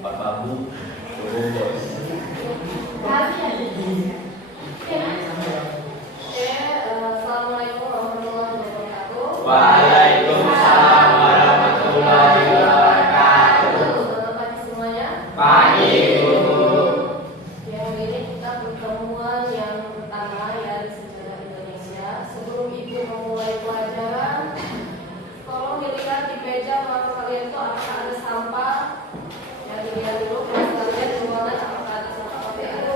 Pak Babu, bos. Assalamualaikum warahmatullahi wabarakatuh. Waalaikumsalam warahmatullahi wabarakatuh. Selamat pagi semuanya. Pagi, Guru. Ya, hari ini kita pertemuan yang pertama ya di sejarah Indonesia. Sebelum itu memulai pelajaran, tolong dilihat di meja mata kalian itu apakah ada sampah. Ya, dilihat dulu kelas kalian di ruangan apakah ada sampah pakai itu.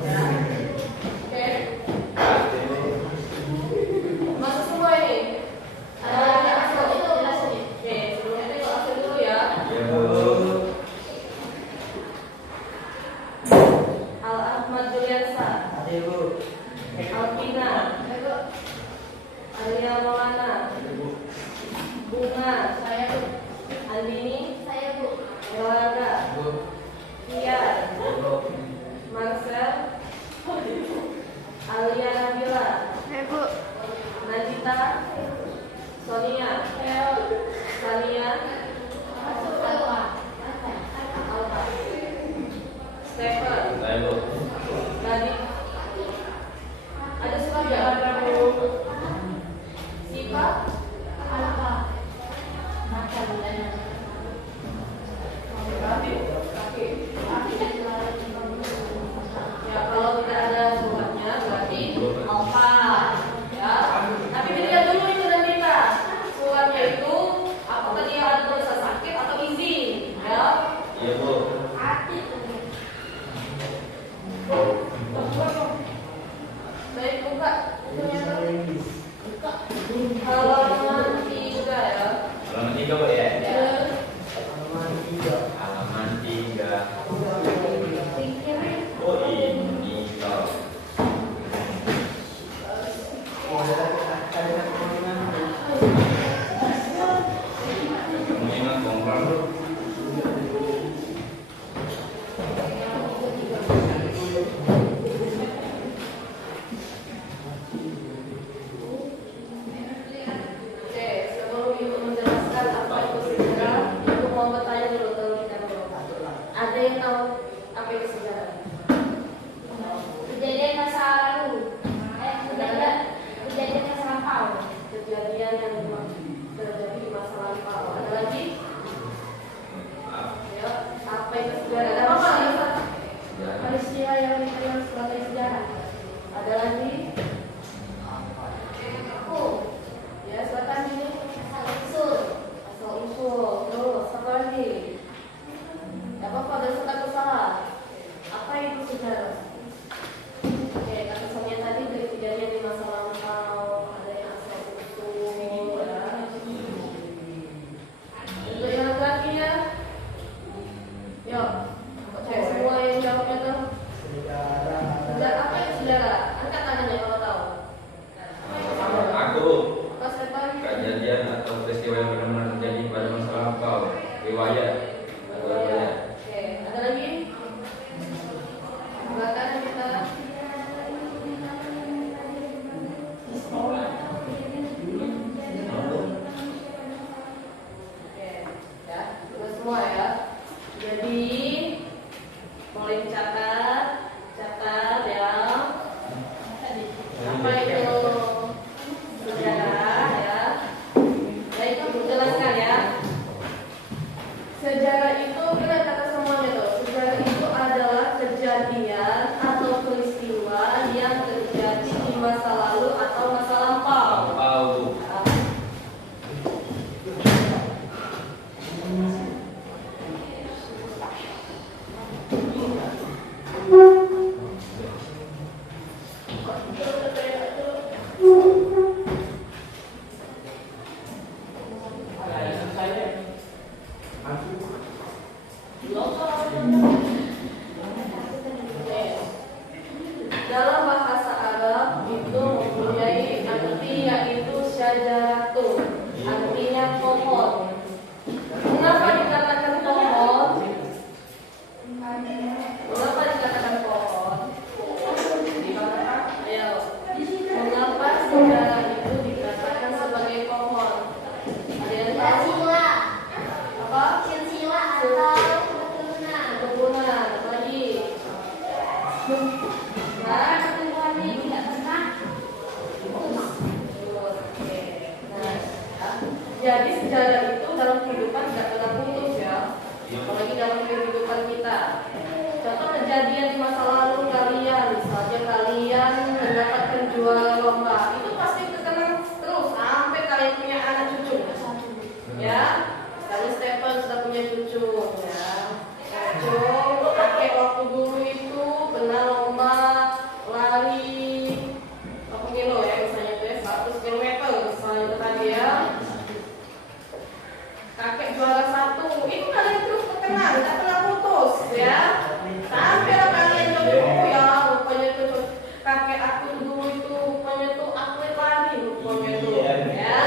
Ya. Oke. Masuk semua ini. Ada asal itu asli. Oke, sebelumnya itu asal dulu ya. Ya, Guru. Al Ahmad Juliansa, Alvina, Alia Maulana, Bunga, saya Bu. Andini, saya Bu. Yolanda, Tia, Marcel, Alia Nabila, Bu. Najita, Sonia, Sania, Alfa, Stephen, Saya, Bu. Tadi ada surat ya? Siapa? Ya, kalau tidak ada suratnya berarti alfa. Ya. Tapi dilihat dulu itu dan kita. Suratnya itu sejarah itu dalam kehidupan tidak pernah putus ya, apalagi dalam kehidupan kita. Contoh kejadian di masa lalu kalian, misalnya kalian mendapatkan juara lomba, itu pasti terkenang terus sampai kalian punya anak cucu, ya. Sekarang Stephen sudah punya cucu, ya. Cucu pakai waktu dulu itu pernah lomba lari berapa kilo ya, misalnya itu ya 100 km misalnya itu tadi ya. Kakek juara 1, itu kalian terus terkenal, tidak pernah putus ya. Sampai lah kalian jadi oh ya rupanya itu kakek aku dulu itu rupanya tuh atlet lari rupanya itu ya.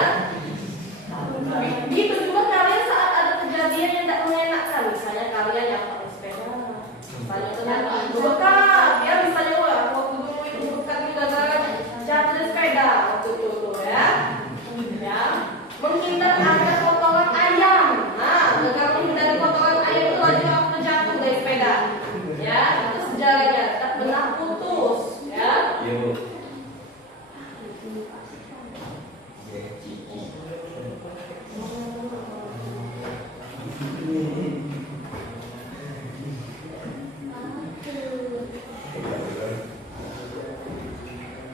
Gitu juga kalian saat ada kejadian yang tidak mengenakan, misalnya kalian yang pakai sepeda, misalnya itu nanti bebekat ya, misalnya wah waktu dulu itu bebekat juga gara jatuh dari sepeda waktu itu tuh ya. Menghindar agar kotoran ayam, nah dengan menghindari kotoran ayam itu lagi waktu jatuh dari sepeda, ya itu sejarahnya tak pernah putus, ya.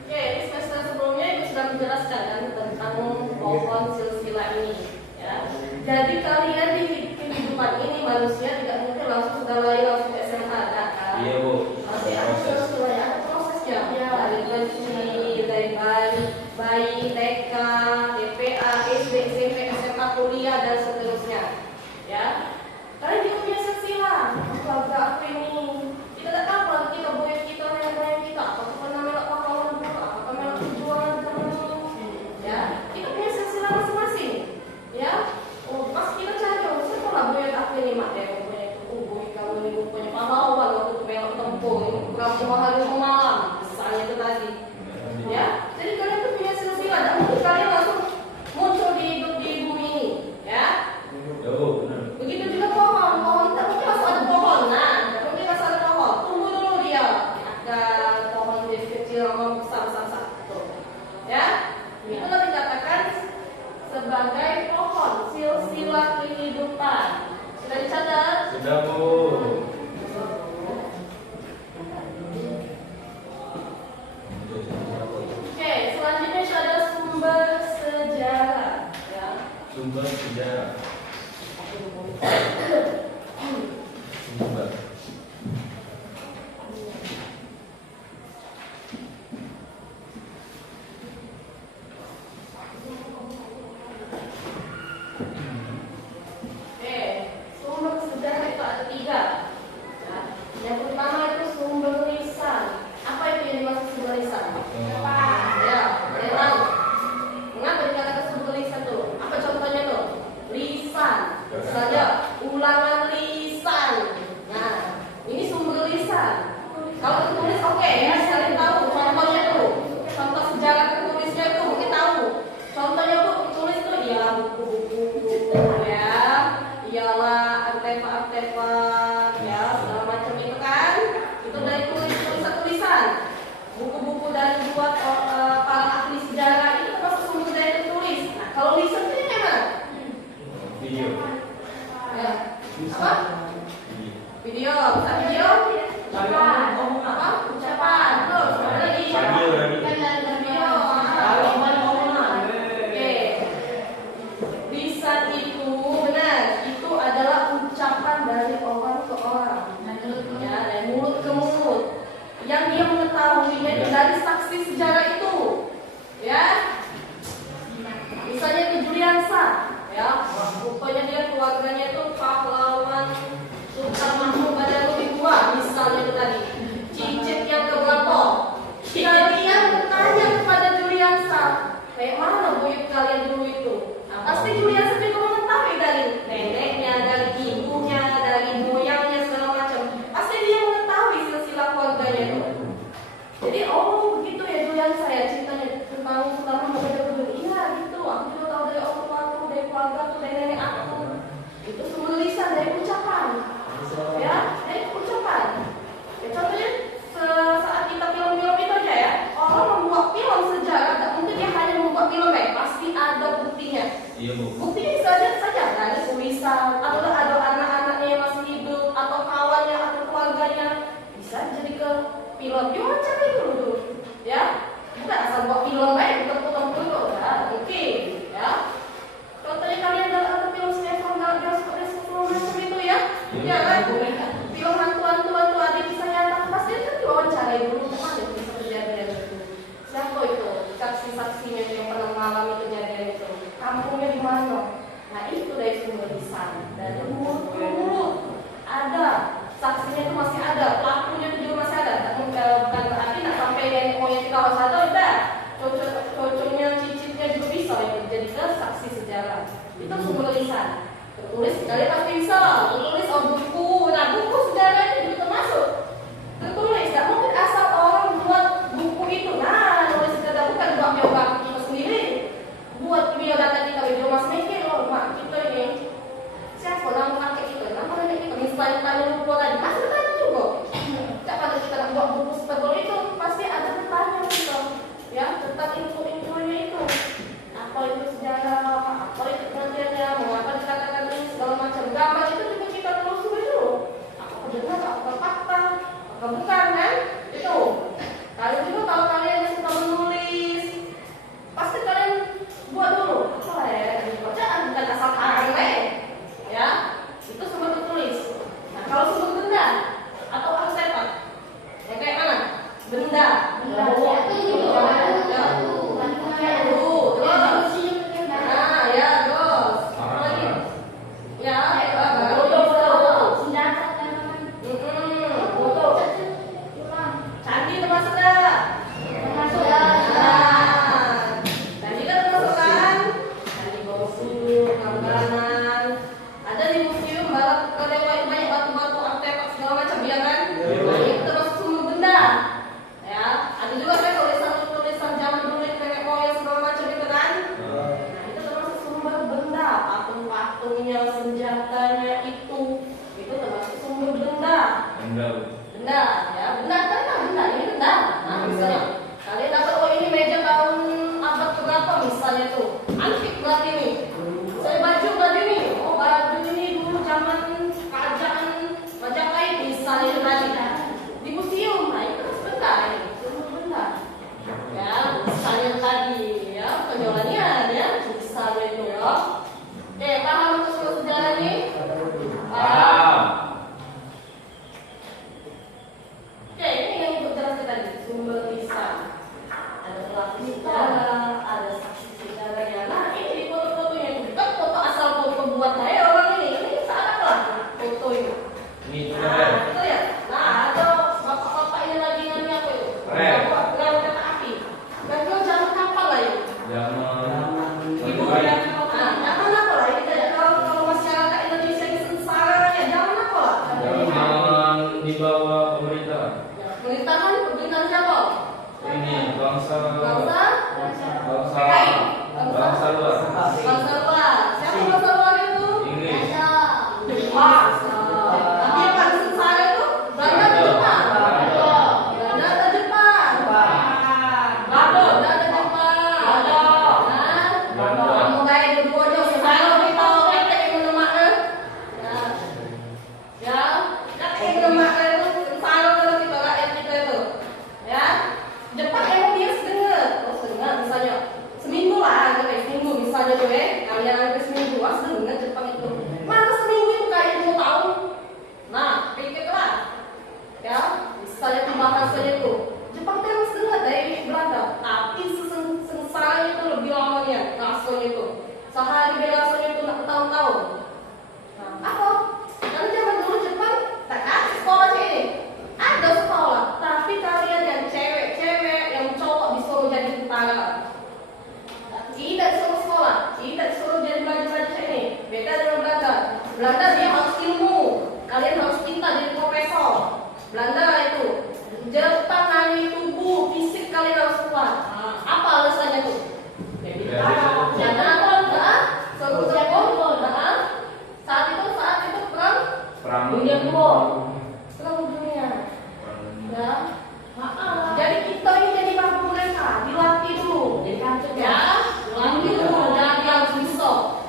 Oke, di semester sebelumnya Ibu sudah menjelaskan kan tentang pohon silsilah ini, ya. Jadi kalian di kehidupan ini manusia tidak mungkin langsung sudah lari langsung ke SMA, kan? Iya Bu. Pasti ada silsilahnya, ada prosesnya. Dari kecil, dari bayi, TK, TPA, SD, SMP, SMA, kuliah dan seterusnya, ya. Kalian juga punya silsilah. Keluarga aku ini kita tidak tahu kalau kita boyok kita, nenek moyang kita, apakah pernah melak pahlawan dulu, apakah melak perjuangan zaman dulu, ya. Kita punya silsilah masing-masing, ya. Oh, pas kita cari, oh, siapa lah boyok aku ini, mak ya, rupanya itu, oh, boyok kamu ini rupanya pahlawan waktu itu melak tempur, ini berapa hari malam, misalnya itu tadi, ya. Jadi kalian tuh punya silsilah, dan mungkin kalian langsung muncul di bumi ini, ya. Begitu juga pohon tak mungkin langsung ada pohon, nah, mungkin langsung ada pohon, tunggu dulu dia, ada pohon dari kecil mau besar, ya. Itulah dikatakan sebagai pohon silsilah kehidupan. Sudah dicatat? Sudah Bu. Oke, selanjutnya ada sumber sejarah, ya. Sumber sejarah. Sumber. Sumber sejarah itu ada 3. Ya. Yang pertama itu sumber lisan. Apa itu yang dimaksud sumber lisan? Ya, saya tahu. Mengapa dikatakan sumber lisan tuh? Apa contohnya tuh? Lisan. Misalnya ulangan lisan. Nah, ini sumber lisan. Kalau tertulis oke ya, kalian tahu contohnya tuh. Contoh sejarah tertulisnya itu mungkin tahu. Contohnya tuh ditulis tuh ialah buku-buku ya, ialah artefak-artefak ya, segala macam itu kan. Itu dari tulisan-tulisan. Buku-buku dari buat para ahli sejarah itu termasuk sumber dari tertulis. Nah, kalau lisan itu yang mana? Video. Ya. Apa? Video. Bisa video? Ucapan. Apa? Ucapan. Terus ada lagi. Video. Oke. Lisan itu benar. Itu adalah ucapan dari orang ke orang. Ya, dari mulut ke mulut. Yang dia mengetahuinya dari saksi sejarah itu. Ya. Misalnya di Juliansa, ya, rupanya dia keluarganya itu pahlawan Sultan Mahmud Badarudin II, misalnya itu tadi. Cicit yang keberapa? Kalian bertanya kepada Juliansa, kayak mana buyut kalian dulu itu? Nah, pasti Juliansa juga mengetahui dari neneknya, dari ibunya, dari moyangnya segala macam. Pasti dia mengetahui silsilah keluarganya itu. Jadi oh begitu ya Juliansa ya ceritanya tentang Sultan Mahmud Badarudin. Iya gitu, aku juga tahu dari orang tuaku, dari keluarga aku, dari nenek aku. Itu sumber lisan dari ucapan, ya. tulisan, atau ada anak-anaknya yang masih hidup, atau kawannya, atau keluarganya, bisa jadi ke film. Diwawancara dulu tuh, ya. Bukan asal buat film aja, bukan potong-potong, ya. Oke, ya. Contohnya kalian ada film sinetron seperti macam itu ya, ya kan? Film hantu-hantu ada kisah nyata, pasti kan diwawancarai dulu kemana bisa kejadian itu. Siapa itu saksi-saksinya yang pernah mengalami kejadian itu? Kampungnya di mana? Nah itu dari sumber lisan, dari mulut ke mulut ada, saksinya itu masih ada, pelakunya itu juga masih ada. Bukan berarti nak sampai nenek moyang kita harus ada, udah cocoknya, cicitnya juga bisa itu jadi ke saksi sejarah. Itu sumber lisan. Tertulis, kalian pasti bisa. Tertulis buku, nah buku sejarah itu juga termasuk. Tertulis, nggak mungkin asal orang buat buku itu. Nah, nulis sejarah bukan buat biografi kita sendiri. Buat biodata kita, video mas mikir loh, mak kita ini. Siapa nama kakek kita, nama nenek kita, misalnya tanya lupa tadi, pasti tanya juga. Tidak pada kita nak buat buku setebal itu, pasti ada bertanya kita. Ya, tentang info-infonya itu. Apa itu sejarah, apa itu pengertiannya, mengapa dikatakan ini segala macam. Gambar itu juga kita telusuri dulu. Apakah benar, apakah fakta, apakah bukan kan? Itu. Kalian juga kalau kalian yang suka menulis, pasti kalian buat dulu. Apa ya? Bacaan bukan asal karang ya. Itu sumber tertulis. Nah kalau sumber benda atau artefak, yang kayak mana? Benda.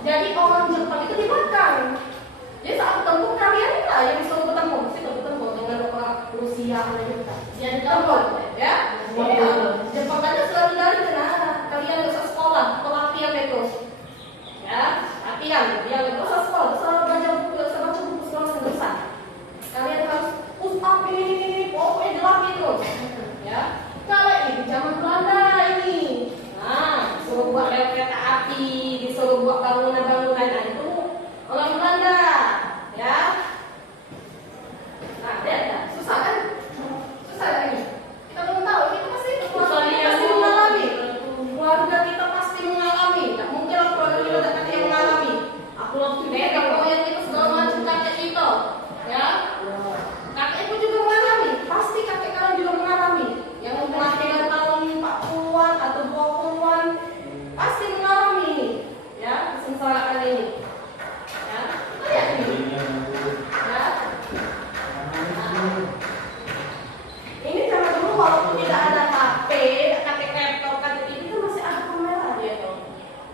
Jadi orang Jepang itu dibakar. yang disuruh bertemu, dengan orang Rusia Amerika. Dia Bertempur, ya. Jepang aja selalu dari kenapa? Kalian gak usah sekolah, pelatihan terus. Ya, latihan, yang gak usah sekolah, selalu baca buku, selama selesai. Kalian harus push up ini, pokoknya dilatih terus. Ya, kalau ini zaman Belanda ini, nah, disuruh buat rel kereta api, disuruh buat bangunan-bangunan, nah itu orang Belanda, ya. Nah, lihat kan, susah kan? Susah kan ini? Kita belum tahu, kita pasti mengalami. Keluarga kita pasti mengalami. Tidak mungkin lah keluarga kita tidak ada yang mengalami. Aku waktu beda, pokoknya kita segala macam kakek kita, ya. Kakekku juga mengalami. Pasti kakek kalian juga mengalami. Yang kelahiran tahun 40-an atau 20-an pasti mengalami ini, ya, kesengsaraan ini. Ya, kita lihat ini. Ya. Ini zaman dulu walaupun tidak ada HP, kakek laptop, kakek TV itu masih ada kamera dia tuh.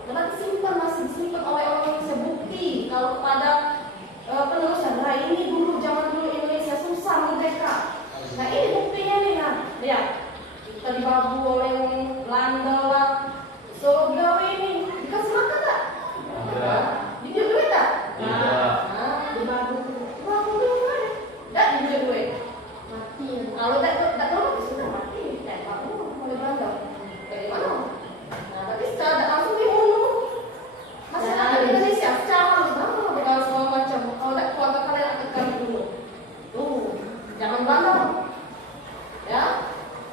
Karena disimpan, masih disimpan oleh orang Indonesia, bukti kalau pada penerusan. Nah ini dulu zaman dulu Indonesia susah merdeka. Nah ini buktinya nih, nah lihat kita dibabu oleh Belanda lah, so gawe ini dikasih makan tak? Tidak. Dijual duit tak? Tidak. Nah dibabu dulu kan? Tak dijual duit. mati. Kalau tak tahu sudah mati, tak tahu oleh Belanda. Dari mana? Nah, tapi secara tak langsung dibunuh. Masih ada di Indonesia secara langsung dengan segala macam. Kalau tak keluarga kalian akan dibunuh. Tuh, jangan Belanda. Ya,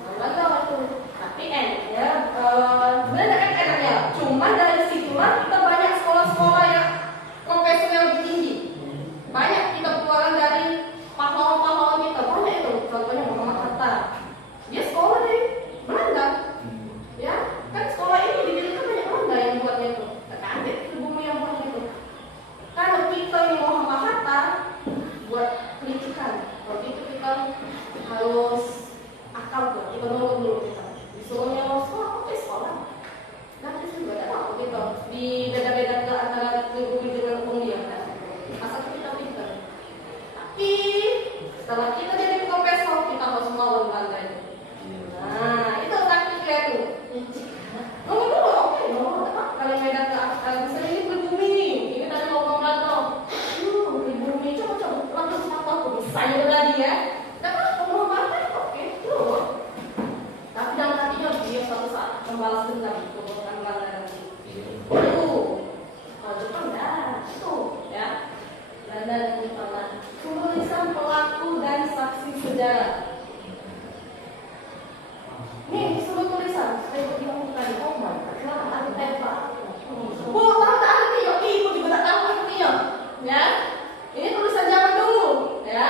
jangan Belanda waktu. Tapi ya, sebenarnya kan enaknya. Cuma dari situlah kita banyak sekolah-sekolah yang profesi yang lebih tinggi. Banyak kita keluaran dari pahlawan-pahlawan kita, banyak itu. Contohnya Muhammad Hatta, dia sekolah di Belanda, ya kan sekolah ini didirikan banyak Belanda yang buatnya itu. Terkaget itu bumi yang buatnya itu. Kalau kita ini Muhammad Hatta buat kelicikan, kalau itu kita harus akal tuh, kita nurut dulu kita. Disuruhnya mau sekolah, oke sekolah. Nanti juga ada apa gitu. Di beda-beda ke antara negeri dengan dunia kan. Asal kita pintar. Tapi setelah kita jadi profesor, kita harus melawan Belanda itu. Nah, itu taktiknya tuh. Ngomong dulu, oke, ngomong apa? Kalau medan ke misalnya ini berbumi, ini tadi ngomong Belanda. Berbumi, coba langsung apa aku bisa juga tadi ya. Tapi ngomong Belanda, oke, dulu. Tapi dalam hatinya dia suatu saat membalas dendam keburukan Belanda nanti. Kalau Jepang ya, itu ya. Belanda dan Jepang. Tulisan pelaku dan saksi sejarah. Nih, suruh tulisan. Saya bilang tadi, oh my god, kenapa ada tembak? Oh, tahu tak arti? Oke, ibu juga tak tahu artinya. Ya, ini tulisan zaman dulu, ya.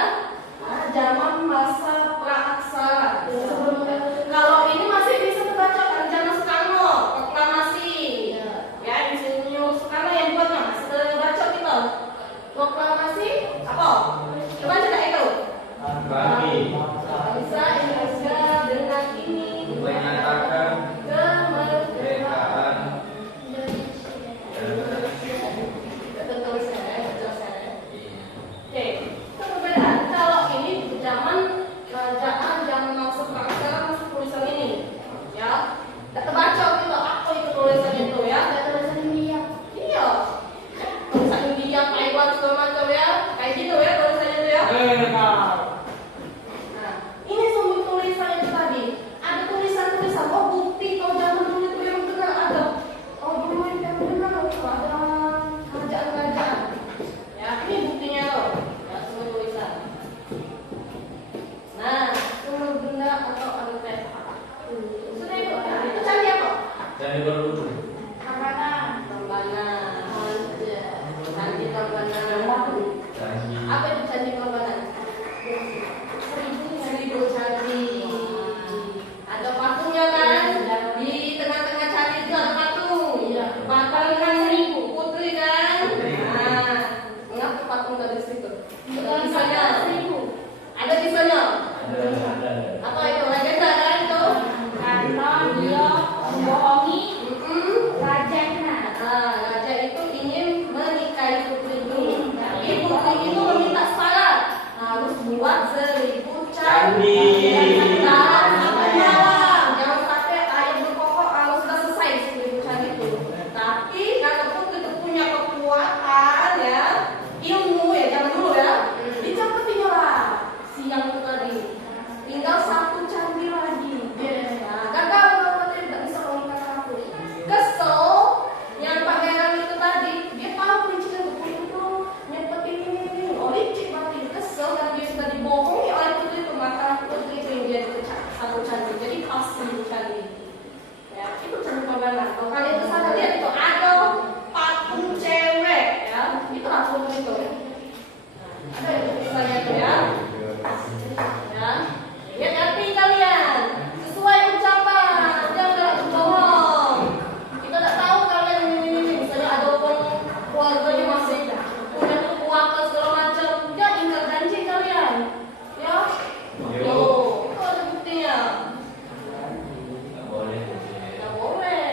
Zaman masa praaksara. Kalau ini masih bisa terbaca kan zaman Soekarno, proklamasi. Ya, Insinyur Soekarno yang buatnya masih terbaca kita. Proklamasi apa? Coba coba itu. Kami. Ada yang bisa lihat ya? Ya. Lihat hati kalian. Sesuai ucapan, jangan bohong. Kita tak tahu kalian ini misalnya ada orang keluarganya masih punya kekuatan segala macam. Jangan ingkar janji kalian. Ya. Tuh, itu ada buktinya. Nggak boleh. Nggak boleh.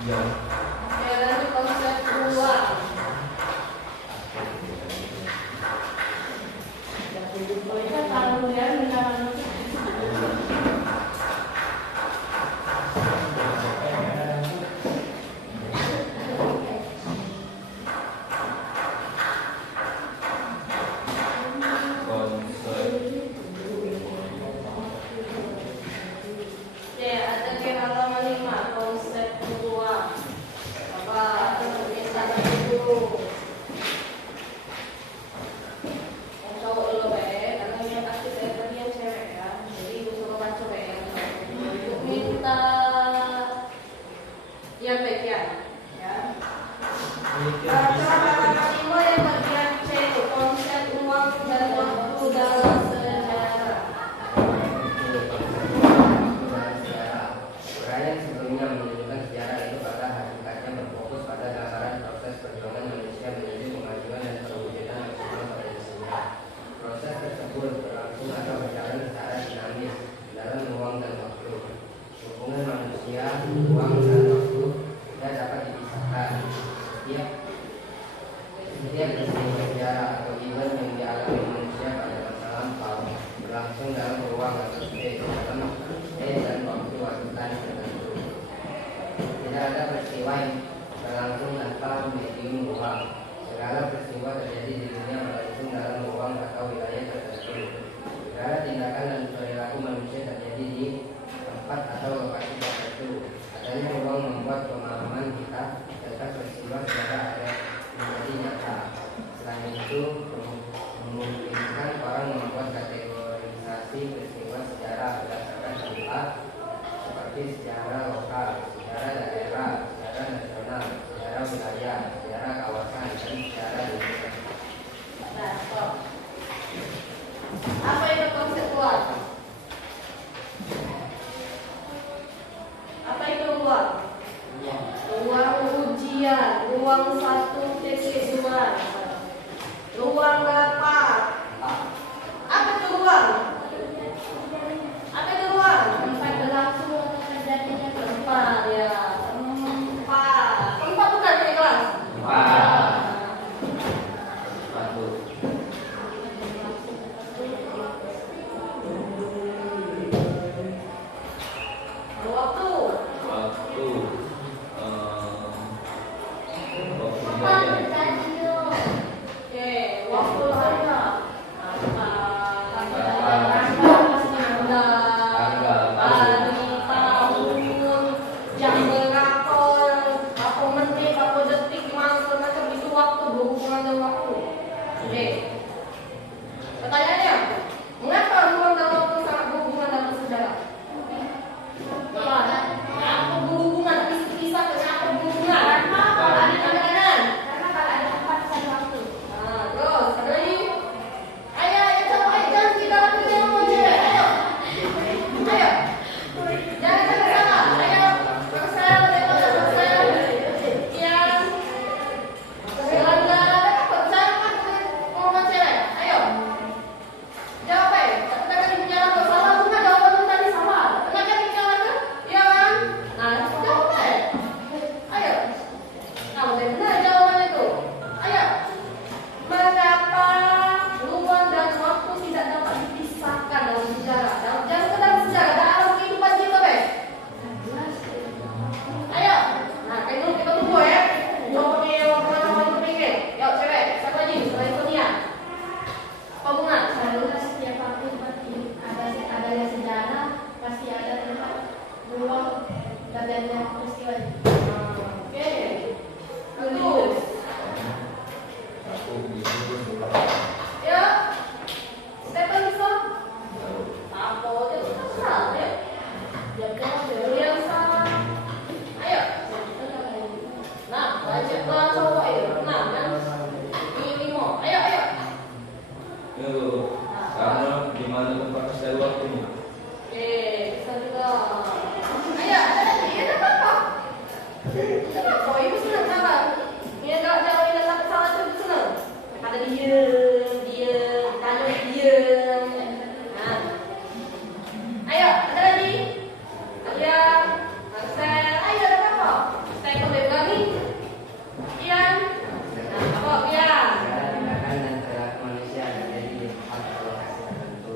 Iya. Ya, nanti konsep uang. Bolehkah kalian menanam ya, ada di halaman 5 konsep uang. Apa? Tulisan dulu. Yang cowok dulu baik, karena yang aktif dari tadi yang cewek ya. Jadi ibu suruh baca baik. Untuk minta yang baik ya. Baca halaman 5 yang bagian C, konsep uang dan waktu dalam sejarah. Uraian sebelumnya menunjukkan sejarah itu pada hakikatnya berfokus pada gambaran proses perjuangan manusia menuju kemajuan dan perwujudan nasional pada isinya. Proses tersebut berlangsung atau berjalan secara dinamis dalam ruang dan waktu. Hubungan manusia, ruang dan waktu tidak dapat dipisahkan. Setiap peristiwa sejarah atau event yang dialami manusia pada masa lampau berlangsung dalam ruang atau space dalam dan waktu tertentu. Tidak ada peristiwa yang berlangsung tanpa medium ruang. Segala peristiwa terjadi di dunia berlangsung dalam ruang atau wilayah tertentu. Segala tindakan dan perilaku manusia terjadi di tempat atau lokasi tertentu. Adanya ruang membuat pemahaman kita tentang peristiwa sejarah ada menjadi nyata. Selain itu, memungkinkan orang membuat kategorisasi peristiwa sejarah berdasarkan tempat seperti sejarah lokal, sejarah daerah, sejarah nasional, sejarah wilayah, sejarah kawasan, dan sejarah dunia. Nah, stop. Apa itu konsep uang? Apa itu uang? Ruang ujian, ruang 1.2, ruang rapat. Apa itu ruang? Apa itu ruang? Tempat berlangsung atau terjadinya tempat ya. Tempat bukan di kelas. Satu. Waktu. Waktu. Oke, waktu ada. Hari, tahun, jam berapa, berapa menit, berapa detik, gimana segala macam itu waktu, berhubungan dengan waktu. Oke. Pertanyaannya, mengapa ruang dan waktu sangat berhubungan dalam sejarah? Apa berhubungan? Pisah-pisah kenapa berhubungan? Kadang-kadang. Karena kalau ada tempat ada waktu. Terus, ada lagi? Ayo, coba jangan kita lakukan yang mau cewek. Ayo. Jangan sama-sama. Ayo. Bersama, bersama. Yang Belanda, bersama ngomong cewek. Ayo. Ya, Stephen bisa? Apa dia susah ya? Jangan dulu yang salah. Ayo. Nah, baca coba ya. Nah, kan ini mau. Ayo, ayo. Karena di mana tempat saya waktunya? Bisa juga. Ayo, ada lagi. Ada apa? Kenapa? Ibu senang sabar. Ini kalau jauh ini sampai salah tu senang. Ada diem, tanya diem. Nah, ayo, ada lagi. Alian, Marcel, ayo ada apa? Saya boleh lagi. Ian, nah, apa Ian? Tindakan antara manusia dan jadi tempat atau lokasi tertentu.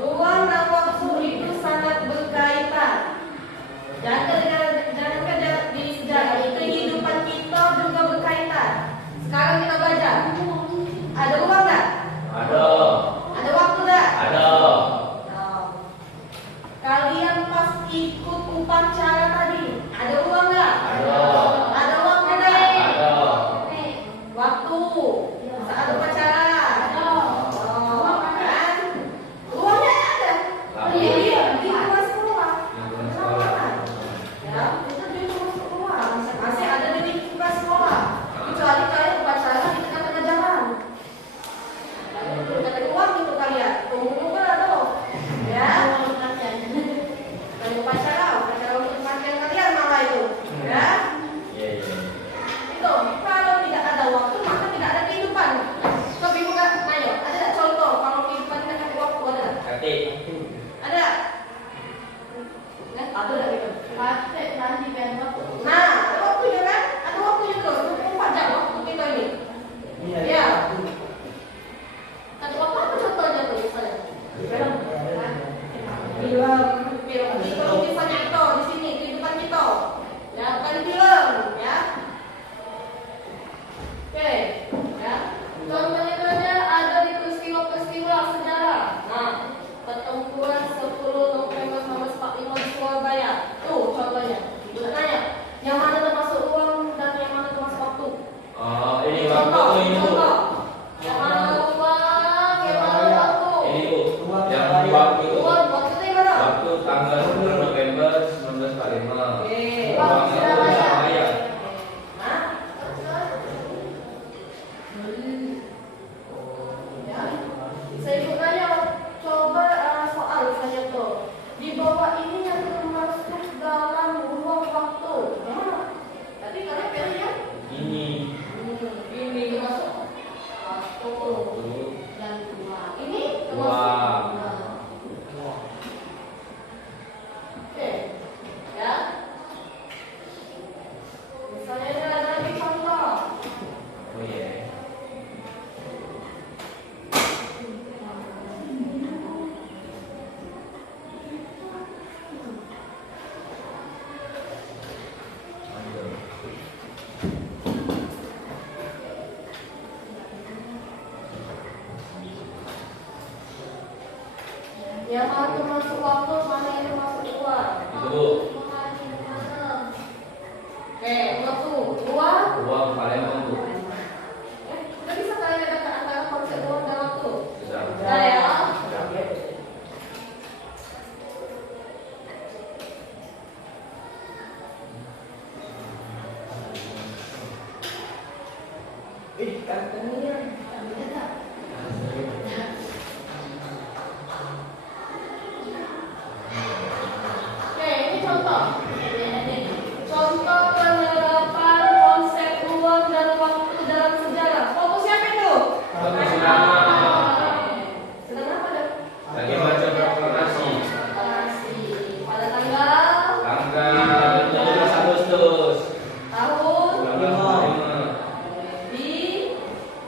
Ruang dan waktu itu sangat berkaitan. Jangan di sejarah kehidupan kita juga berkaitan. Sekarang kita baca. Ada ruang tak? Ada. Ada waktu tak? Ada. Kalian pas ikut upacara tadi. Ada ruang tak? Ada. Ada waktu tak? Ada. Waktu saat upacara. Kan? Ruangnya ada. Di kelas sekolah. Ya, itu di kelas sekolah. Masih ada di kelas sekolah. Kecuali kalian upacara di tengah-tengah jalan. Ada ruang itu kalian. Tunggu kan tuh. Ya. Dan upacara untuk kematian kalian malah itu. Ya. Itu kalau tidak ada waktu maka tidak ada kehidupan. Coba ibu nggak nanya, ada tak contoh kalau kehidupan tidak ada waktu ada? Kati. Ada? Ada tak itu? Pakai nanti kan waktu. Nah, ada waktunya kan? Ada waktunya tuh, 24 jam waktu kita ini. Iya. Ada waktu apa contohnya tuh misalnya? Film. Itu misalnya itu di sini kehidupan kita. Ya, bukan di film, ya. Oke, ya. Contohnya saja ada di peristiwa-peristiwa sejarah. Nah, pertempuran 10 November 1945 di Surabaya. Tuh contohnya. Ibu tanya, yang mana termasuk ruang dan yang mana termasuk waktu? Ini Contoh, waktu ini Bu. contoh. Yang mana ruang, yang mana waktu? Ini Bu. Yang waktu itu. Waktu itu yang mana? Waktu tanggal 10 November 1945. Oke. Ruangnya itu Surabaya. Hah? Ya. Saya ikut nanya, coba soal misalnya tuh. Di bawah ini yang termasuk dalam ruang waktu. Tadi kalian pilih yang Ini. ini termasuk waktu dan ruang. Ini Ruang. termasuk. Oke, ya. Misalnya ini ada lagi contoh. Oh iya. Yang mana termasuk waktu, mana yang termasuk ruang. Itu Bu. Oke, waktu ruang. Ruang Palembang Bu. Udah bisa kalian bedakan antara konsep ruang dan waktu? Bisa. Sudah ya. Oke, ini contoh. Contoh penerapan konsep ruang dan waktu dalam sejarah. Fokus siapa itu? Fokus utama. Sedang apa dong? Lagi baca proklamasi. Proklamasi. Pada tanggal Tanggal 17 Agustus tahun 1945 di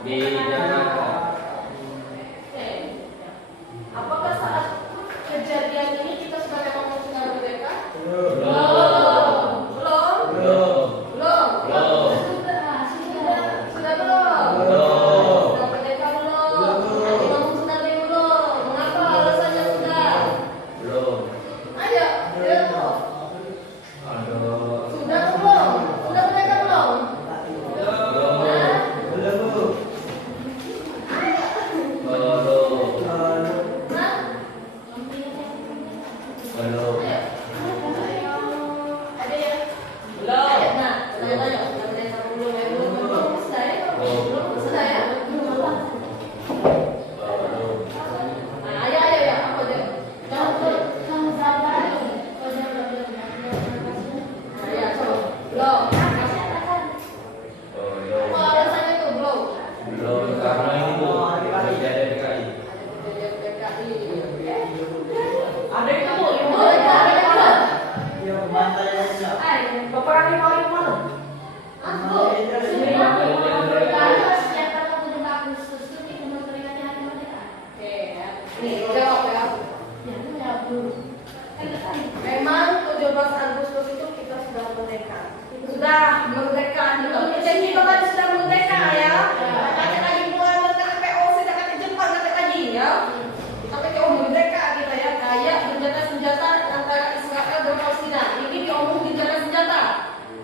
di Jakarta. Oke. Apakah saat kejadian ini kita sudah memang sudah merdeka? Belum. Belum? Belum. Belum? Belum. Sudah belum? Belum. Sudah merdeka belum? Nanti ngomong sudah belum? Mengapa alasannya sudah? Belum. Ayo, belum. Aduh. Sudah belum? Sudah merdeka belum? Belum. Hah? Belum. Hah? Belum. Ayo. Ada ya? Belum. Nah, tanya-tanya. Sudah merdeka belum? Belum. Sudah ya? Belum. Sudah ya? Belum. Nah, ayo. Apa dia? Nah, ya, coba. Belum. Apa alasannya tuh belum? Belum karena itu tidak ada DKI. Ada itu bu, ada belum? Bapak kami mau yang mana? Aku. Oke, ya. Nih, jawab ya. Memang 17 Agustus itu kita sudah merdeka. Sudah merdeka. Jadi kita kan sudah merdeka ya. Kata lagi buat kata POC, kata Jepang, kata lagi ya. Tapi kalau merdeka kita ya, kayak senjata antara Israel dan Palestina. Ini diomong gencatan senjata.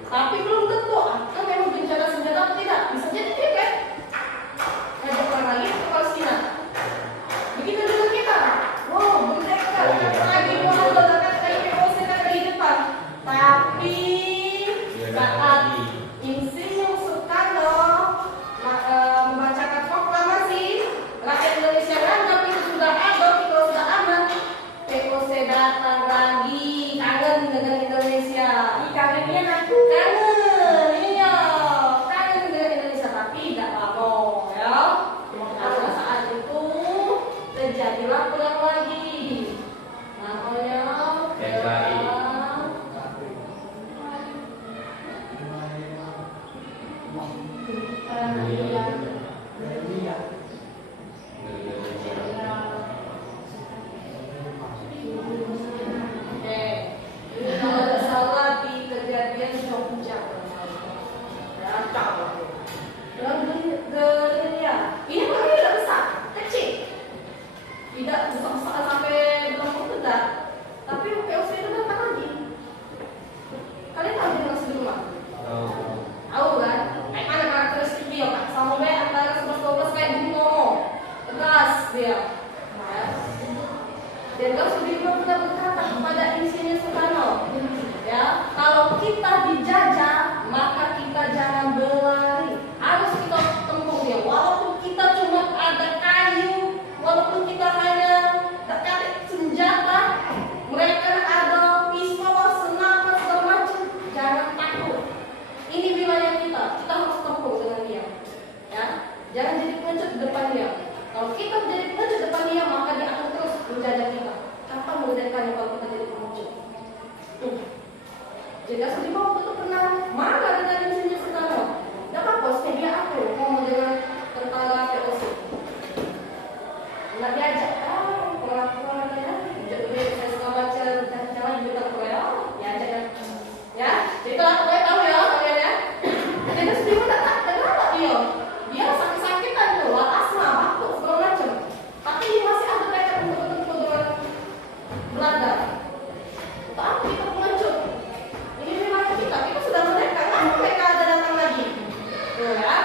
Tapi belum tentu kan memang gencatan senjata atau tidak. Bisa jadi tidak kan? Ada perang lagi ke Palestina. Begitu juga kita. Wow, merdeka. Kata lagi buat kata lagi POC, kata lagi Jepang. Tapi saat Insinyur Soekarno membacakan proklamasi, rakyat Indonesia menganggap itu sudah ada, itu sudah aman. POC datang lagi, kangen dengan Indonesia. Kangennya aku. Kangen, iya. Kangen dengan Indonesia, tapi tidak mau ya. Karena saat itu terjadilah perang lagi. Namanya PKI. Oke, ini kalau tidak salah di kejadian Jogja. Kacau. Dalam dunia, ini kami tidak besar, kecil. Tidak besar sampai belum tidak. Tapi POC itu datang lagi. Kalian tahu dia masih di rumah? Tahu kan? Kayak mana karakteristik dia? Pak sampai antara 11-12 kayak Bung Tomo. Tegas dia. Nah, dan kalau Sudirman pernah berkata kepada Insinyur Soekarno, ya, kalau kita dijajah, maka kita jangan berlari. Harus kita tempuh dia. Walaupun kita cuma ada kayu, walaupun kita hanya dekat senjata, mereka ada pistol, senapan, segala macam, jangan takut. Ini wilayah kita harus tempuh dengan dia. Ya, jangan jadi pengecut di depan dia. Kalau kita menjadi pengecut depan dia, maka dia akan terus menjajah kita. Kapan merdekanya kalau kita jadi pengecut? Jadi Sudirman waktu itu pernah marah dengan Insinyur Soekarno. Tidak apa-apa, dia aku ngomong dengan tentara POC. Nggak diajak, perlakuannya, jadi saya suka baca jangan juga Korea, diajak ya. Jadi kalau kalian tahu ya kalian ya. Jadi Sudirman tak kenapa dia sakit-sakitan tuh, asma, batuk, segala macam. Tapi dia masih ada tekad untuk bertemu dengan Belanda. Untuk apa kita pengecut? Ini wilayah kita sudah merdeka, kenapa mereka ada datang lagi? Tuh ya.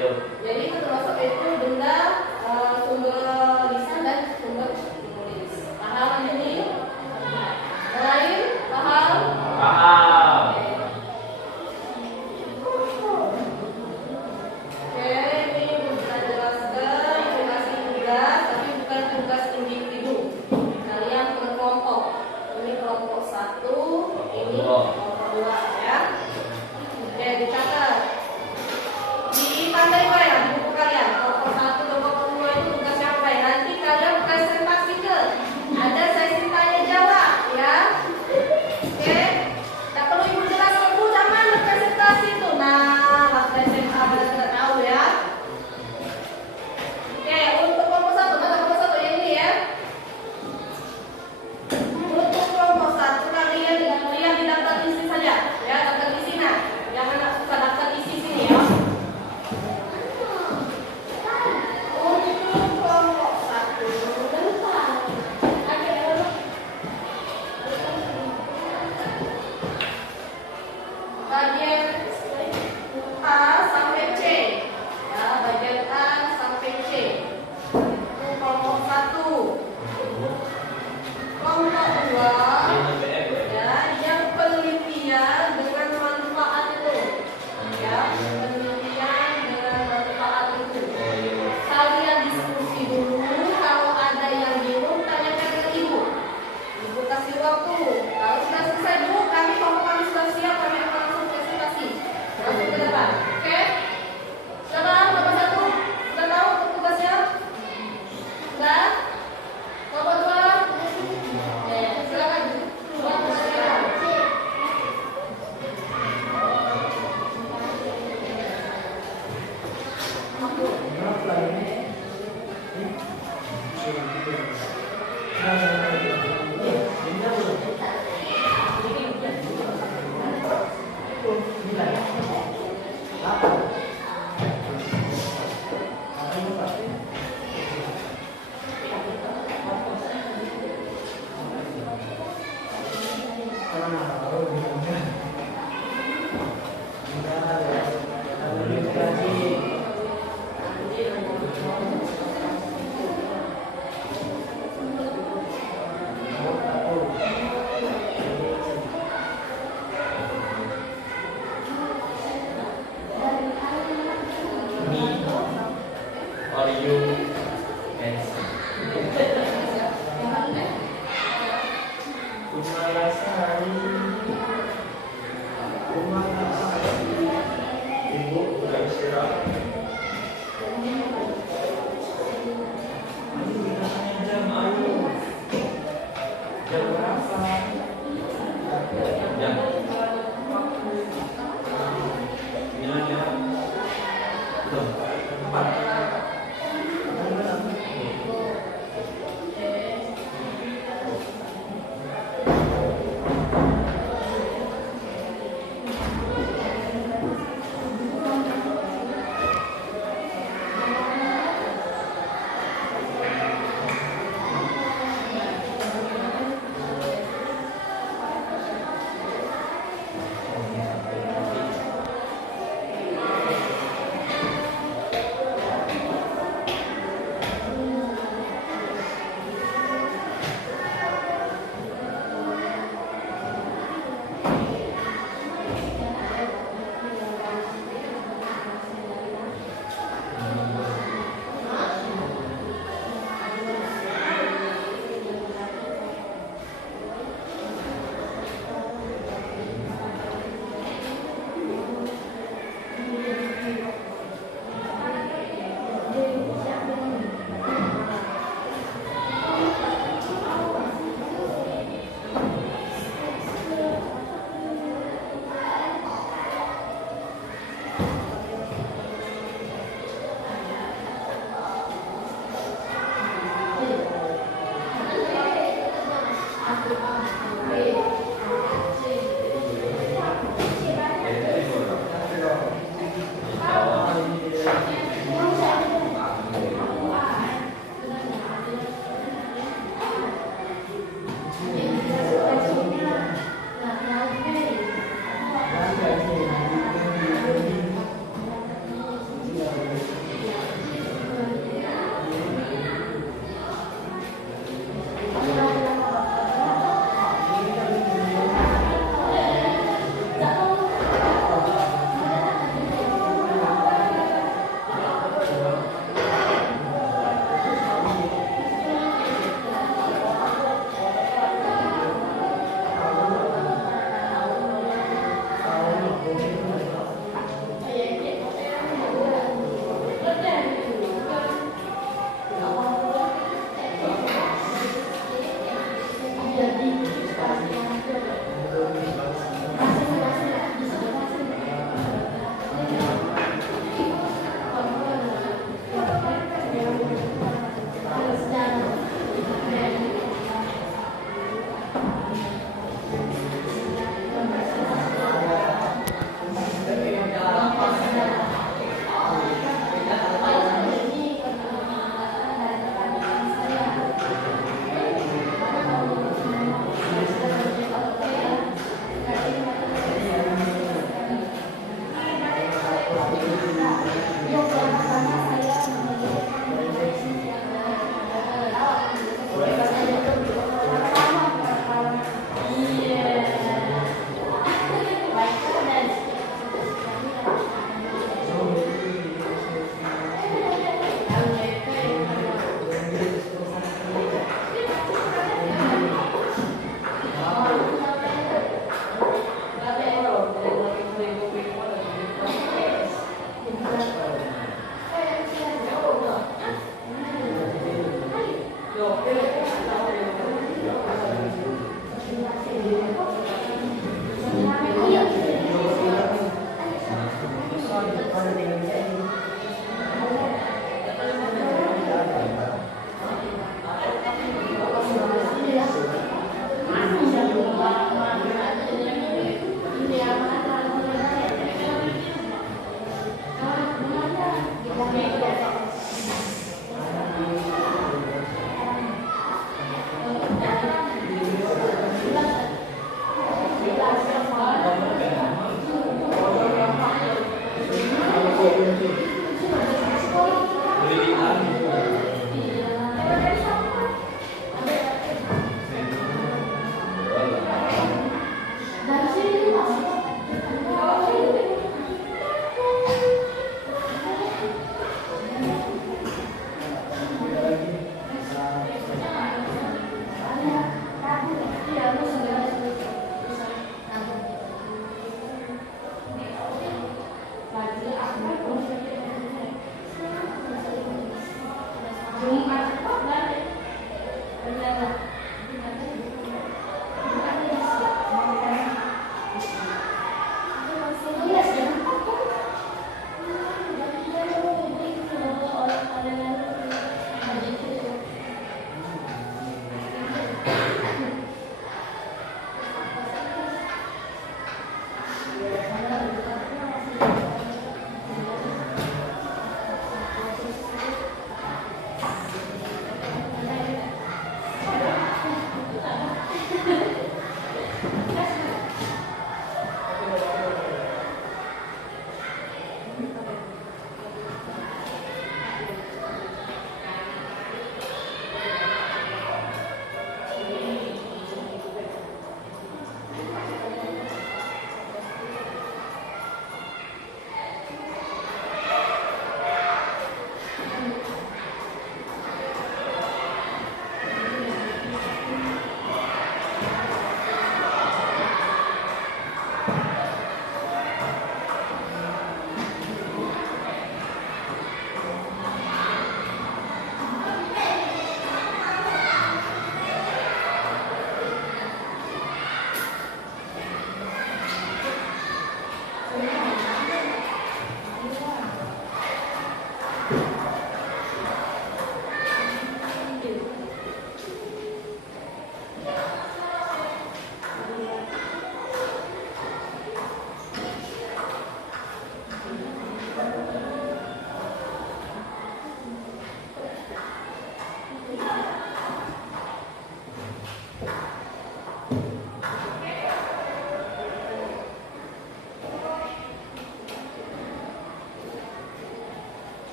Ayo. Jadi itu termasuk itu benda sumber lisan dan sumber menulis. Paham ini? Lain? Paham? Paham. Oke, ini bisa jelaskan, itu kasih tugas, tapi bukan tugas individu. Kalian berkelompok. Ini kelompok 1, ini kelompok 2 ya. Oke, dicatat. Dipandai ya buku kalian. Kelompok 1 dan kelompok 2 itu tugasnya apa ya? Nanti kalian presentasi ke. Ada sesi tanya jawab ya. Oke. Tak perlu ibu jelas dulu zaman presentasi itu. Nah, waktu SMA pada sudah tahu ya. Oke, untuk kelompok 1, mana kelompok 1 yang ini ya? Untuk kelompok 1 kalian lihat di daftar isi saja ya, daftar isi nah. Jangan suka daftar isi sini ya. Untuk kelompok 1 bagian A sampai C ya, bagian A sampai C itu kelompok 1. Kelompok 2 ya, yang penelitian dengan manfaat itu ya, penelitian dengan manfaat itu. Kalian diskusi dulu, kalau ada yang bingung tanyakan ke ibu. Ibu kasih waktu. Kalau sudah selesai dulu, kelompok kami sudah siap, kami akan langsung presentasi. Langsung ke depan. Oke? Sudah paham kelompok 1? Sudah tahu tugasnya? Sudah? Kelompok 2? Silakan. Kelompok 2. Are you handsome? Ibu udah istirahat. Ayo kita tanya jam, ayo. Jam berapa? Jam. Bilang ya. Belum. 4.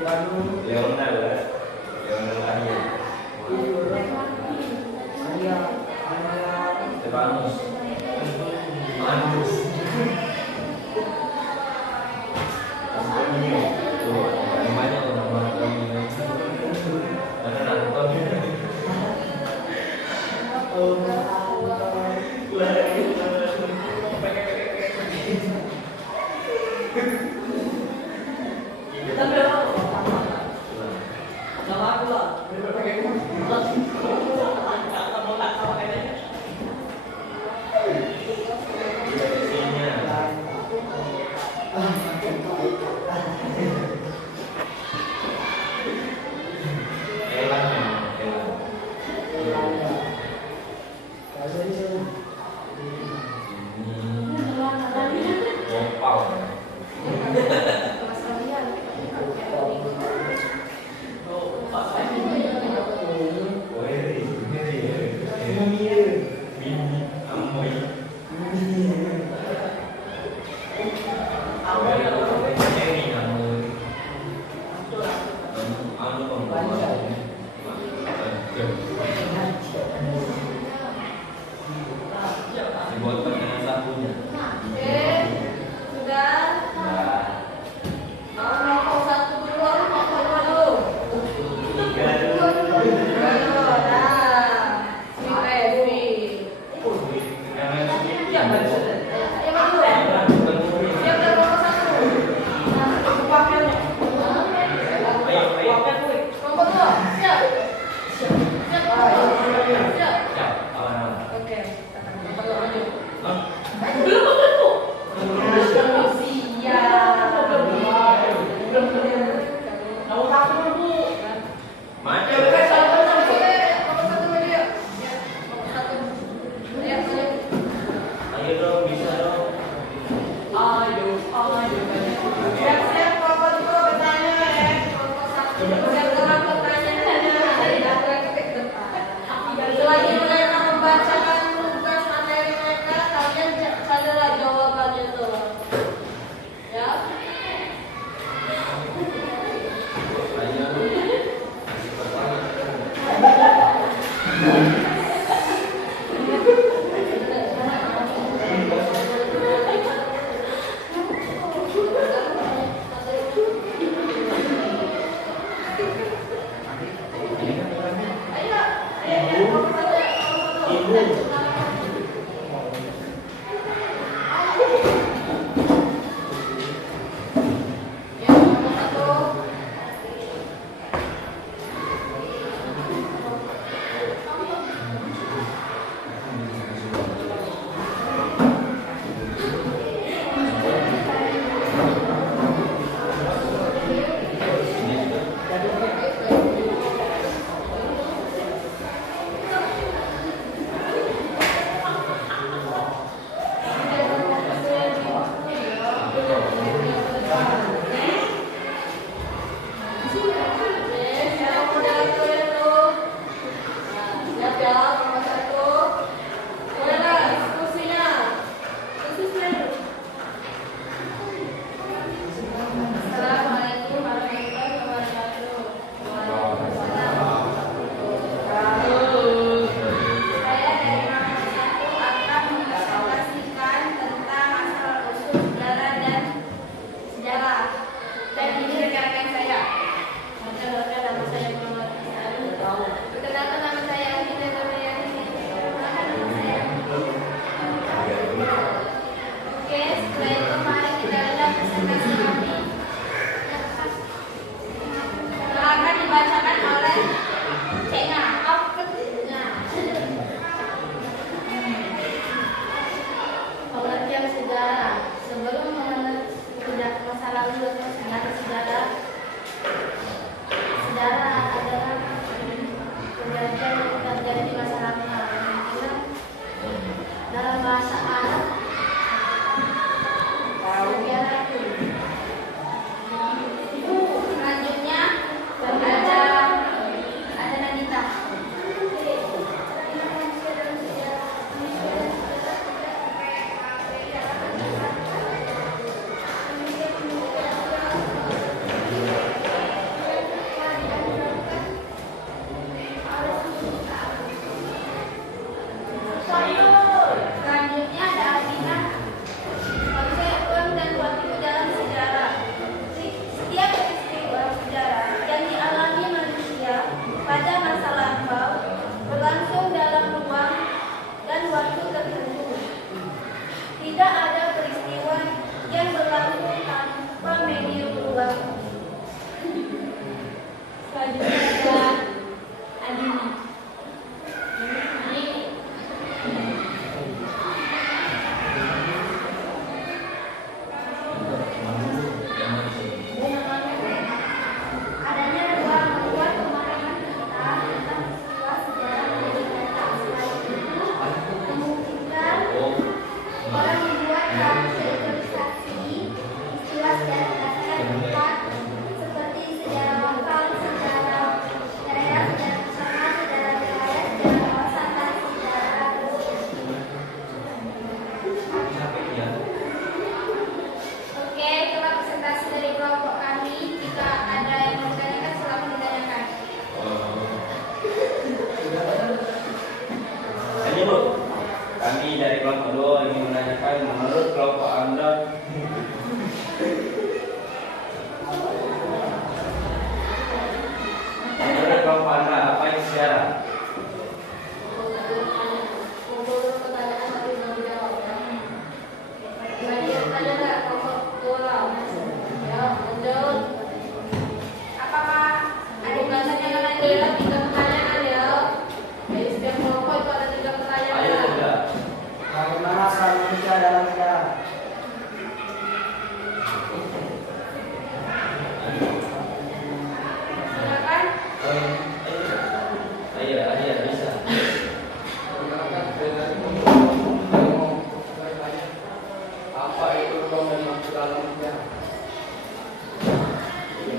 Leonel ya. Leonel Ania. Stefanus. Manus. Tuh, banyak tuh nama ini. Ada Anton.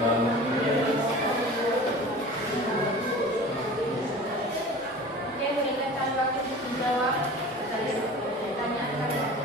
Oke, berikan waktu untuk menjawab pertanyaan kalian.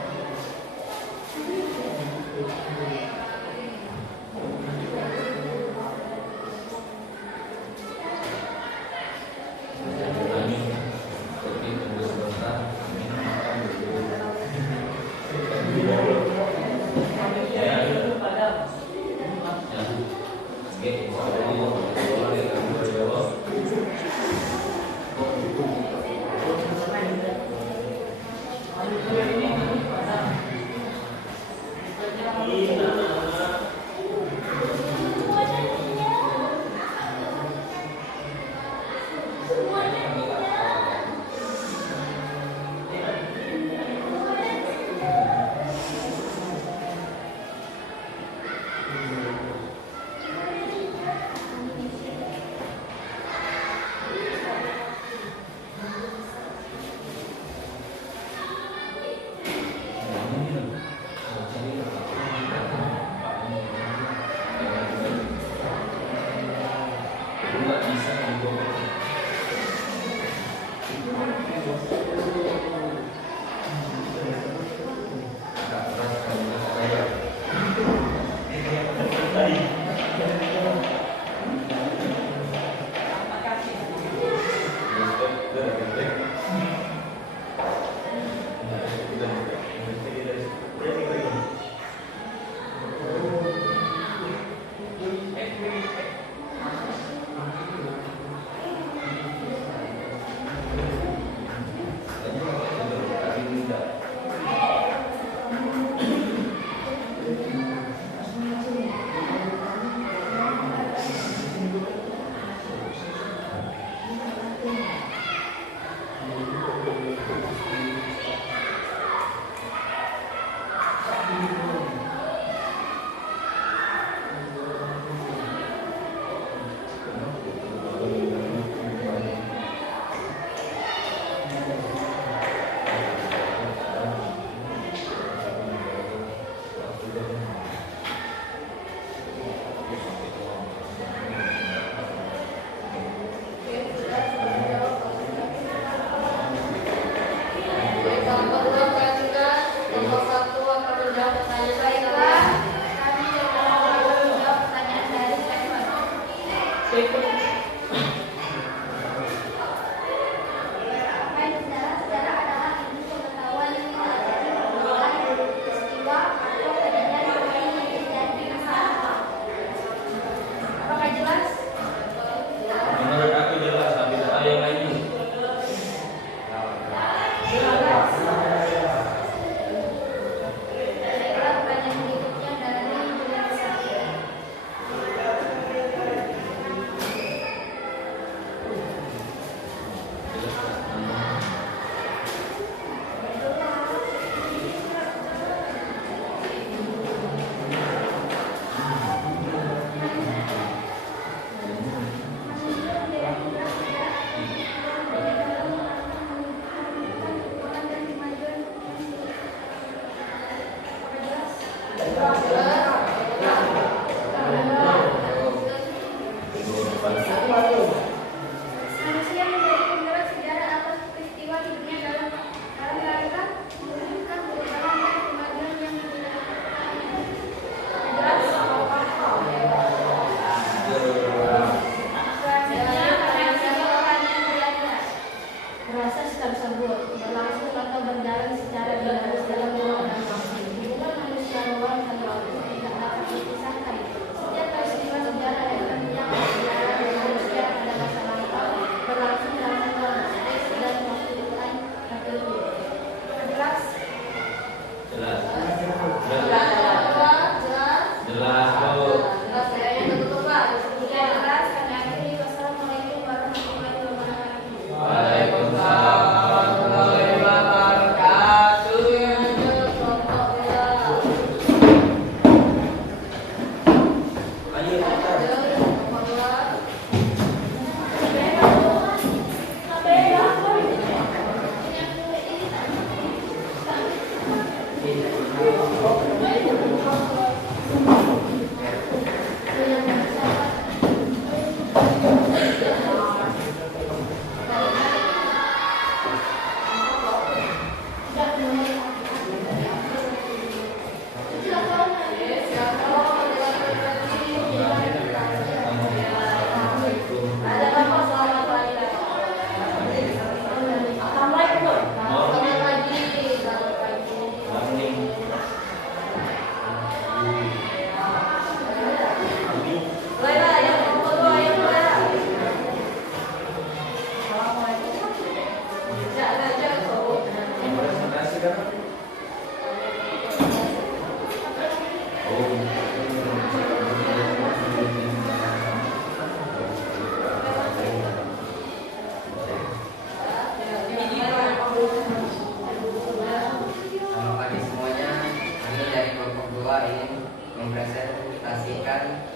dibacakan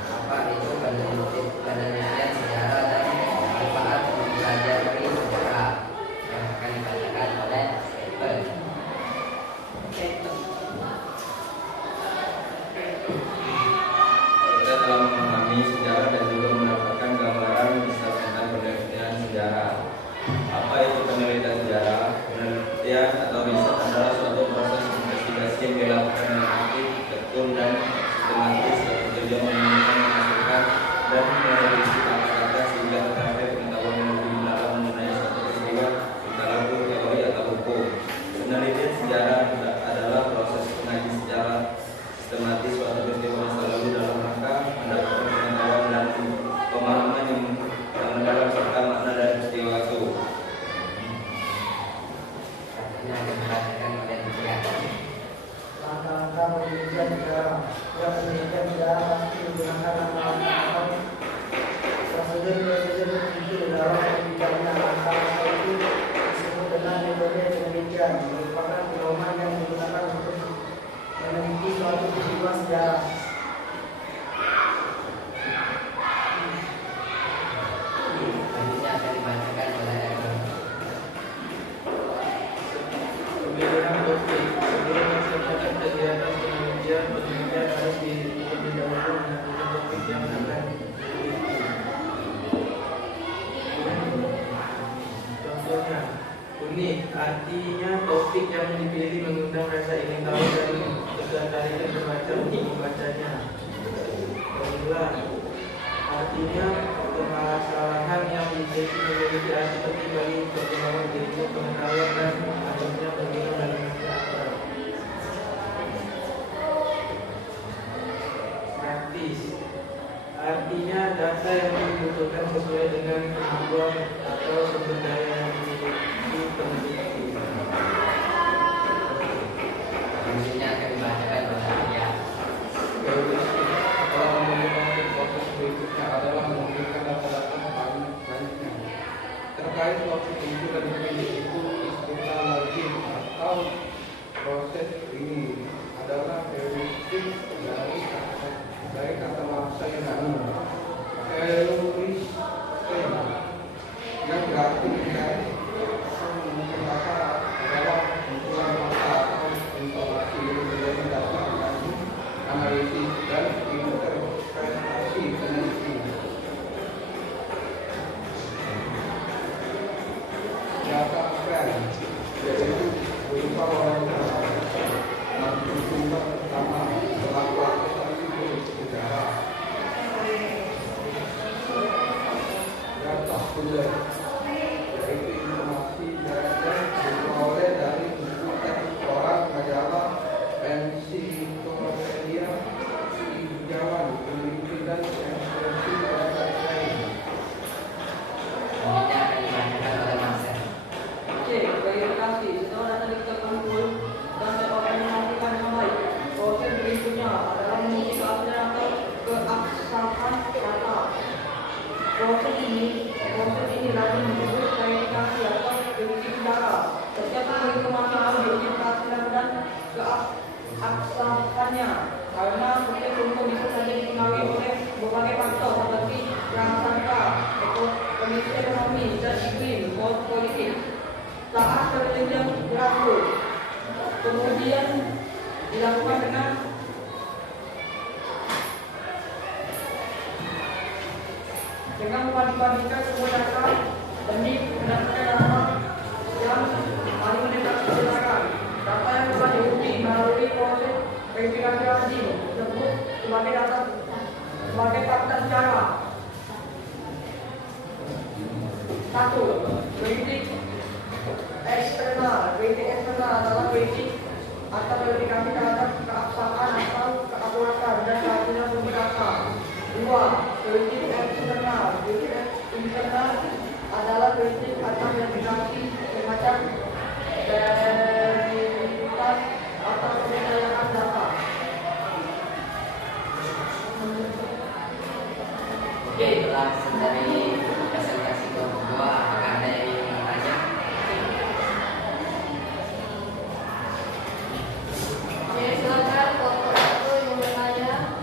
apa itu penelitian sejarah dan manfaat mempelajari sejarah yang akan dibacakan oleh Stephen. Kita telah memahami sejarah dan juga mendapatkan gambaran besar tentang penelitian sejarah. Apa itu penelitian sejarah? Penelitian atau riset adalah suatu proses investigasi yang dilakukan dengan aktif, tekun, dan sistematis dengan tujuan menemukan, menghasilkan, dan mereduksi kata-kata sehingga tercapai pengetahuan yang lebih mendalam mengenai suatu peristiwa, entah laku, teori, atau hukum. Penelitian sejarah adalah proses mengaji secara sistematis suatu peristiwa masa lalu dalam rangka mendapatkan pengetahuan dan pemahaman yang mendalam serta makna dari peristiwa itu. Artinya akan dibacakan oleh Tian. Langkah-langkah penelitian sejarah. Penelitian sejarah pasti menggunakan langkah-langkah prosedur tertentu dalam pembicaraan. Langkah-langkah itu disebut dengan metode penelitian, merupakan pedoman yang digunakan untuk meneliti suatu peristiwa sejarah. Selanjutnya akan dibacakan oleh Evan. Pemilihan topik. Sebelum melaksanakan kegiatan penelitian harus terlebih dahulu menentukan topik yang akan diteliti. Contohnya, unik, artinya topik yang dipilih mengundang rasa ingin tahu dan ketertarikan pembaca untuk membacanya. Pemula, artinya permasalahan yang memiliki arti penting bagi perkembangan ilmu pengetahuan dan akhirnya berguna dalam masyarakat. Praktis, artinya data yang dibutuhkan sesuai dengan kemampuan atau sumber daya yang dimiliki peneliti. Selanjutnya akan dibacakan oleh Tian. Heuristik setelah menemukan proses berikutnya adalah mengumpulkan data-data paling banyaknya terkait suatu isu dan dipilih itu istilah lazim atau proses ini adalah heuristik dari kata bahasa Yunani heuristes yang berarti mencari menemukan data adalah kumpulan data atau informasi yang menjadi dasar bagi analisis dan interpretasi peneliti. Data apel yaitu berupa wawancara narasumber pertama pelaku aktivitas sejarah. Data kuliah yaitu informasi yang diperoleh dari buku teks koran, majalah, ensiklopedia, tinjauan, peneliti dan ekspresi bahasa lain. Selanjutnya akan dibacakan oleh Marcel. C. Verifikasi. Setelah data terkumpul dan terorganisasikan dengan baik, proses berikutnya adalah menguji keaslian atau keabsahan data. Proses ini lazim disebut verifikasi atau verifikasi data. Setiap informasi harus diuji keaslian dan keabsahannya, karena setiap info bisa saja dipengaruhi oleh berbagai faktor seperti prasangka, kondisi ekonomi, dan iklim, politik. Saat penelitian berlangsung, kemudian dilakukan dengan membanding-bandingkan semua data demi mendapatkan data yang paling mendekat kebenaran. Data yang telah diuji melalui proses verifikasi lazim disebut sebagai fakta sejarah. 1. Kritik eksternal. Kritik eksternal adalah kritik atau verifikasi terhadap keabsahan atau keakuratan dan keadilan sumber data. 2. Kritik eksternal. Kritik internal adalah kritik atau verifikasi semacam veritas atau kepercayaan data. Oke, telah dari presentasi kedua, apakah ada yang ingin bertanya? Oke, silakan kelompok 1 yang bertanya.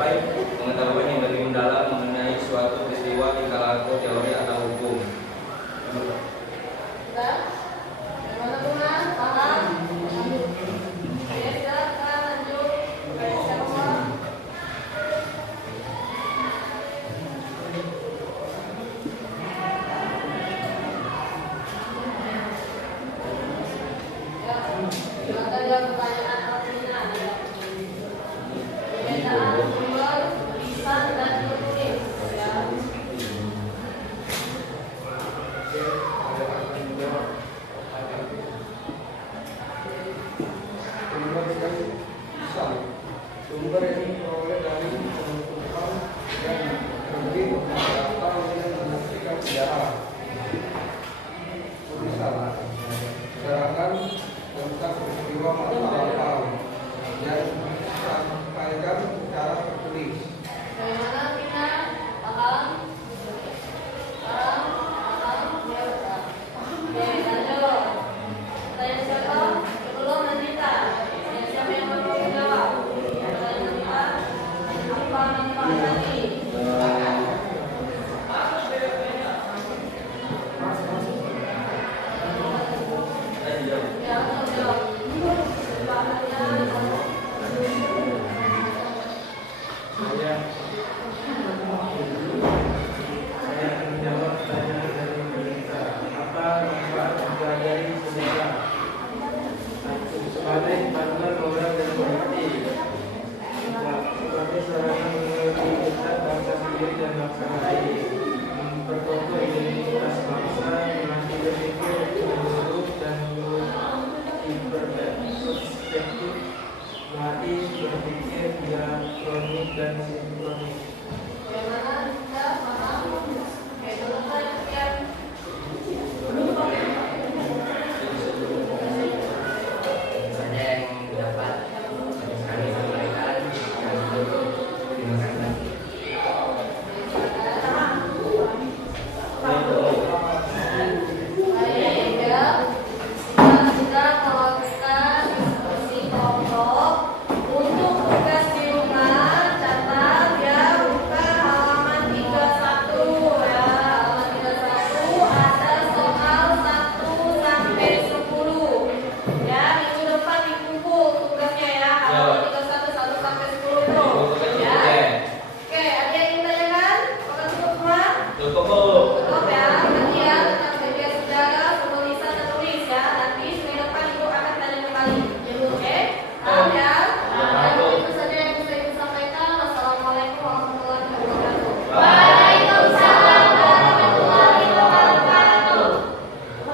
mencapai pengetahuan yang lebih mendalam mengenai suatu peristiwa tingkah laku, teori atau